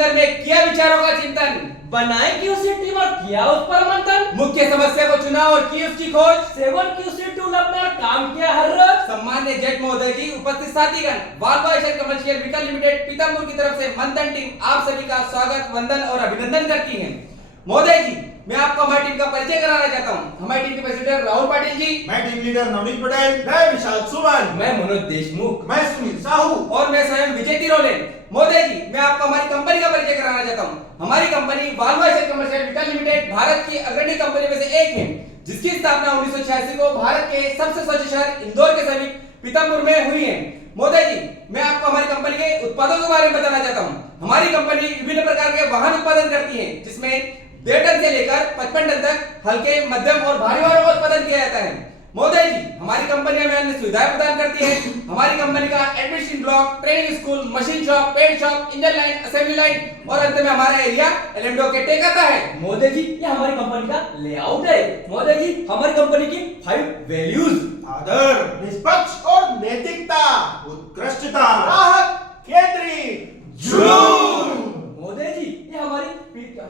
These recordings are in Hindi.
अंदर में किया विचारों का चिंतन, बनाए क्यूसी टीम और किया उस पर मंथन, मुख्य समस्या को चुना और की उसकी खोज, 7 क्यूसी टूल अपना काम किया हर रोज। सम्मान्य जेठ महोदय जी, उपस्थित साथीगण, Volvo Asian commercial vehicle limited Pithampur की तरफ से मंथन टीम आप सभी का स्वागत, वंदन और अभिनंदन करती है। महोदय जी, मैं आपको हमारी टीम का परिचय कराना चाहता हूँ। हमारी टीम के प्रेसिडेंट राहुल पाटिल जी, मैं टीम लीडर नवनीत पटेल, मैं विशाल सुमन, मैं मनोज देशमुख, मैं सुनील साहू और मैं स्वयं विजय तिरोले। महोदय जी, मैं आपको हमारी कंपनी का परिचय कराना चाहता हूँ। हमारी company Volvo Asian commercial vehicle limited Bharat की अग्रणी कंपनी में से एक है, जिसकी स्थापना 1986 को भारत के सबसे स्वच्छ शहर इंदौर के समीप पीतमपुर में हुई है। महोदय जी, मैं आपको हमारी कंपनी के उत्पादों के बारे में बताना चाहता हूँ। हमारी कंपनी विभिन्न प्रकार के वाहन उत्पादन करती है, जिसमें 1.5 टन से लेकर 55 टन तक हल्के, मध्यम और भारी वाहनों का उत्पादन किया जाता है। महोदय जी, हमारी कंपनी हमें अन्य सुविधाएं प्रदान करती है। हमारी कंपनी का admission block, training school, machine shop, paint shop, engine line, assembly line और अंत में हमारा एरिया एलएमडीओ के टेक आता है। मोदी जी ये हमारी कंपनी का लेआउट है। मोदी जी हमारी कंपनी की 5 वैल्यूज, आदर, निष्पक्ष और नैतिकता, उत्कृष्टता, राहत, केंद्रीय, जुनून। मोदी जी ये हमारी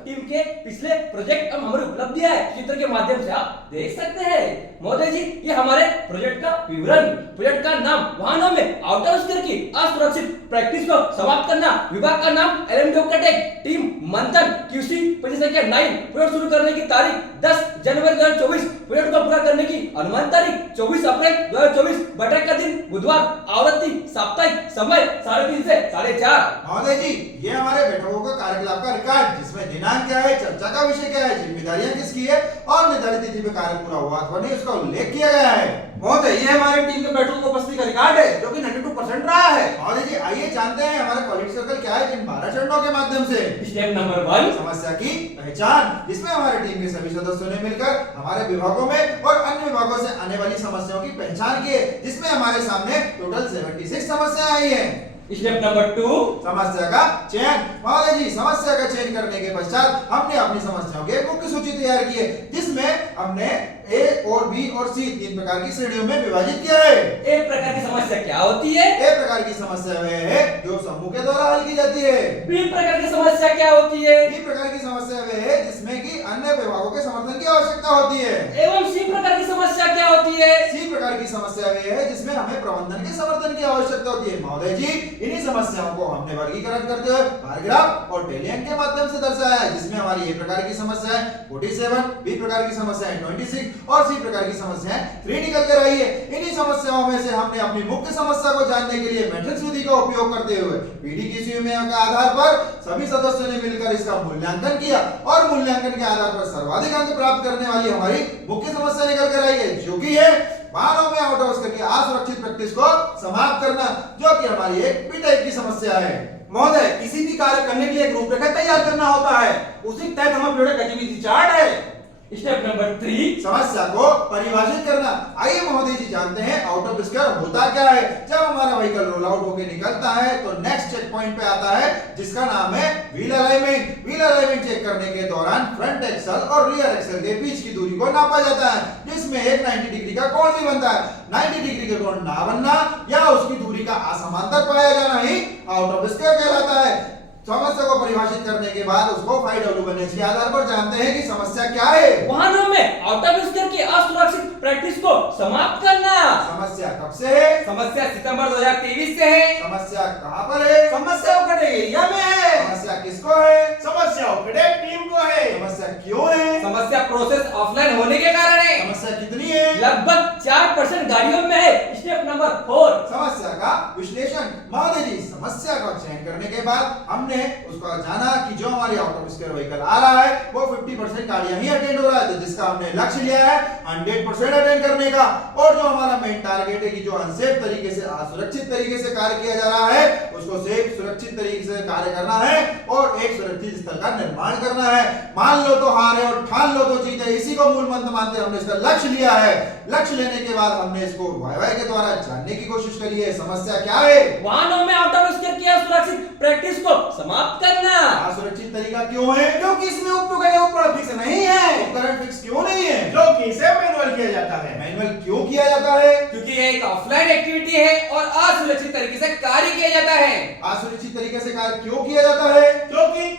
टीम के पिछले प्रोजेक्ट और हमारी उपलब्धियां है, चित्र के माध्यम से आप देख सकते हैं। मोदी जी ये हमारे प्रोजेक्ट का विवरण, प्रोजेक्ट का नाम, वाहनों में आउट ऑफ स्केल की असुरक्षित प्रैक्टिस को समाप्त करना, विभाग का नाम एलएमडीओ का टेक, टीम मंथन, क्यूसी पेज संख्या 9, प्रोजेक्ट शुरू करने की तारीख 10 जनवरी 2024, प्रोजेक्ट को पूरा करने की अनुमान तारीख 24 अप्रैल 2024, बैठक का दिन बुधवार, आवृत्ति साप्ताहिक, समय 3:30 से 4:30। महोदय जी, ये हमारे बैठकों का कार्यकलाप का रिकॉर्ड, जिसमें दिनांक क्या है, चर्चा का विषय क्या है, जिम्मेदारियां किसकी है और निर्धारित तिथि पे कार्य पूरा हुआ अथवा नहीं उसका उल्लेख किया गया है। महोदय ये हमारी टीम के बैठकों की उपस्थिति का रिकॉर्ड है, जो कि 92% रहा है। महोदय जी, आइए जानते हैं हमारा क्वालिटी सर्कल क्या है इन 12 चरणों के माध्यम से। स्टेप नंबर 1, समस्या की पहचान, जिसमें हमारी टीम के सभी सदस्यों ने मिलकर हमारे विभागों में और अन्य विभागों से आने वाली समस्याओं की पहचान की है, जिसमें हमारे सामने टोटल 76 समस्याएं आई हैं। स्टेप नंबर 2, समस्या का चयन। महोदय जी, समस्या का चयन करने के पश्चात हमने अपनी समस्याओं की एक मुख्य सूची तैयार की है, जिसमें हमने ए और बी और सी 3 प्रकार की श्रेणियों में विभाजित किया है। एक प्रकार की समस्या क्या होती है? ए प्रकार की समस्या वह है जो समूह के द्वारा हल की जाती है। बी प्रकार की समस्या क्या होती है? बी प्रकार की समस्या वह है जिसमें कि अन्य विभागों के समर्थन की आवश्यकता होती है। एवं सी प्रकार की समस्या क्या होती है? सी प्रकार की समस्या वह है जिसमें हमें प्रबंधन के समर्थन की आवश्यकता होती है। महोदय जी, इन्हीं समस्याओं को हमने वर्गीकरण करते हुए बार ग्राफ और टेली अंक के माध्यम से दर्शाया है, जिसमें हमारी ए प्रकार की समस्या है 47, बी प्रकार की समस्या है 26 और सी प्रकार की समस्या है 3 निकल कर आई है। इन्हीं समस्याओं में से हमने अपनी मुख्य समस्या को जानने के लिए मैट्रिक्स विधि का उपयोग करते हुए पीडीक्यूसी में के आधार पर सभी सदस्यों ने मिलकर इसका मूल्यांकन किया और मूल्यांकन के आधार पर सर्वाधिक अंक प्राप्त करने वाली हमारी मुख्य समस्या निकल कर आई है, जो कि है वाहनों में आउट ऑफ स्केल की असुरक्षित प्रैक्टिस को समाप्त करना, जो कि हमारी एक बी टाइप की समस्या है। महोदय, किसी भी कार्य करने के लिए एक रूपरेखा तैयार करना होता है, उसी के तहत हमारा प्रोजेक्ट गतिविधि चार्ट है। स्टेप नंबर 3, समस्या को परिभाषित करना। आइए महोदय जी जानते हैं आउट ऑफ स्केल होता क्या है। जब हमारा व्हीकल रोल आउट होकर निकलता है तो नेक्स्ट चेक पॉइंट पे आता है, जिसका नाम है wheel alignment. Wheel alignment check करने के दौरान फ्रंट एक्सल और रियर एक्सल के बीच की दूरी को नापा जाता है, जिसमें एक 90 डिग्री का कोण भी बनता है। 90 डिग्री का कोण ना बनना या उसकी दूरी का असमांतर पाया जाना ही आउट ऑफ स्केल कहलाता है। समस्या को परिभाषित करने के बाद उसको 5W बनने के आधार पर जानते हैं कि समस्या क्या है। वाहनों में आउट ऑफ स्केल की असुरक्षित प्रैक्टिस को समाप्त करना। समस्या कब से है? समस्या सितंबर 2023 से है। समस्या कहां पर है? समस्या उकड़े एरिया में है। समस्या किसको है? समस्या उकड़े टीम को है। समस्या क्यों है? समस्या प्रोसेस ऑफलाइन होने के कारण है। समस्या कितनी है? लगभग 4% गाड़ियों में है। स्टेप नंबर 4, समस्या का विश्लेषण। महोदय जी, समस्या का चयन करने के बाद हमने उसका जाना कि जो हमारी आउट ऑफ स्केल व्हीकल आ रहा है वो 50% गाड़ियां ही अटेंड हो रहा है, तो जिसका हमने लक्ष्य लिया है 100% अटेंड करने का। और जो हमारा मेन टारगेट है कि जो अनसेफ तरीके से, असुरक्षित तरीके से कार्य किया जा रहा है, उसको सेफ सुरक्षित तरीके से कार्य करना है और एक सुरक्षित स्थल का निर्माण करना है। मान लो तो हार है और ठान लो तो जीत है, इसी को मूल मंत्र मानते हमने इसका लक्ष्य लिया है। लक्ष्य लेने के बाद हमने इसको वाई के द्वारा जानने की कोशिश करी है समस्या क्या है। वाहनों में आउट ऑफ स्केल की असुरक्षित प्रैक्टिस को समाप्त करना। असुरक्षित तरीका क्यों है? क्योंकि इसमें उपकरण फिक्स नहीं है। उपकरण फिक्स क्यों नहीं है? जो कि इसे मैनुअल किया जाता है। मैनुअल क्यों किया जाता है? क्योंकि ये एक ऑफलाइन एक्टिविटी है और असुरक्षित तरीके से कार्य किया जाता है। असुरक्षित तरीके से कार्य क्यों किया जाता है? क्योंकि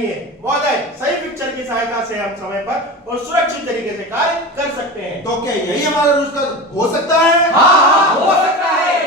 नहीं है महोदय। सही पिक्चर की सहायता से हम समय पर और सुरक्षित तरीके से कार्य कर सकते हैं। तो क्या यही हमारा रोजगार हो सकता है? हाँ हो सकता है।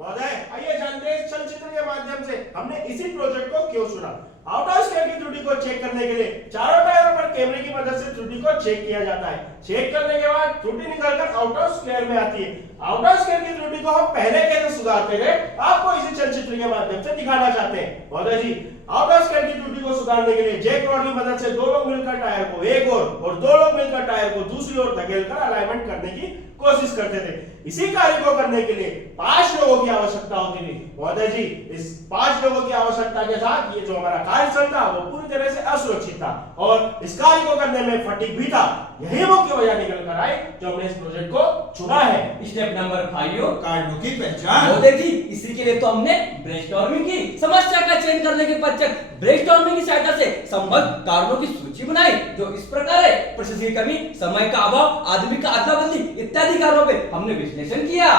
महोदय आइए जानते हैं इस चलचित्र के माध्यम से हमने इसी प्रोजेक्ट को क्यों चुना। आउट ऑफ स्क्वायर की त्रुटि को चेक करने के लिए चारों टायरों पर कैमरे की मदद से त्रुटि को चेक किया जाता है। चेक करने के बाद त्रुटि निकलकर आउट ऑफ स्क्वायर में आती है। आउट ऑफ स्क्वायर की त्रुटि को हम पहले कैसे सुधारते थे आपको इसी चलचित्र के माध्यम से दिखाना चाहते हैं। महोदय जी आउट ऑफ स्क्वायर की त्रुटि को सुधारने के लिए जैक रॉड की मदद से दो लोग मिलकर टायर को एक और दो लोग मिलकर टायर को दूसरी ओर धकेलकर अलाइनमेंट करने की कोशिश करते थे। इसी कार्य को करने के लिए 5 लोगों की आवश्यकता होती थी। महोदय जी इस 5 लोगों की आवश्यकता के साथ ये जो हमारा कार्यस्थल था वो पूरी तरह से असुरक्षित था और इस कार्य को करने में फटीग भी था। यही मुख्य वजह निकल कर आई जो हमने इस प्रोजेक्ट को चुना है। स्टेप नंबर 5 कारणों की पहचान। मोदी जी इसी के लिए तो हमने ब्रेनस्टॉर्मिंग की। समस्या का चयन करने के पश्चात ब्रेनस्टॉर्मिंग की सहायता से संभव कारणों की सूची बनाई जो इस प्रकार है। प्रशिक्षण की कमी, समय का अभाव, आदमी का अदला बदली इत्यादि कारणों पे हमने विश्लेषण किया।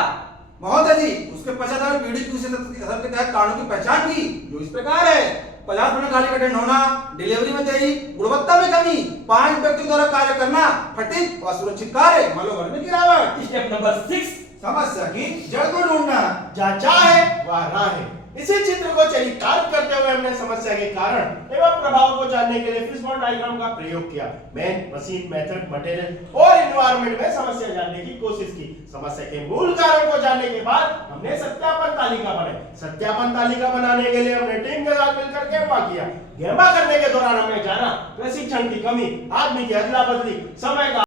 महोदय जी उसके पश्चात हमने पीढ़ी की असर के तहत कारणों की पहचान की जो इस प्रकार है। 50% गाली का टेंट होना, डिलीवरी में देरी, गुणवत्ता में कमी, 5 व्यक्तियों द्वारा कार्य करना, फटीग, असुरक्षित कार्य, मनोबल में गिरावट। स्टेप नंबर 6 समस्या की जड़ को ढूंढना। जहाँ चाह है वहाँ राह है। इसी चित्र को चरितार्थ करते हुए हमने समस्या के कारण एवं प्रभाव को जानने के लिए फिशबोन डायग्राम का प्रयोग किया। मैन, मशीन, मेथड, मटेरियल और एनवायरनमेंट में समस्या जानने की कोशिश की। समस्या के मूल कारण को जानने के बाद हमने सत्यापन तालिका बनाई। सत्यापन तालिका बनाने के लिए हमने टीम के साथ मिलकर गेमा किया। गेमा करने के दौरान हमने जाना प्रशिक्षण की कमी, आदमी की अदला बदली, समय का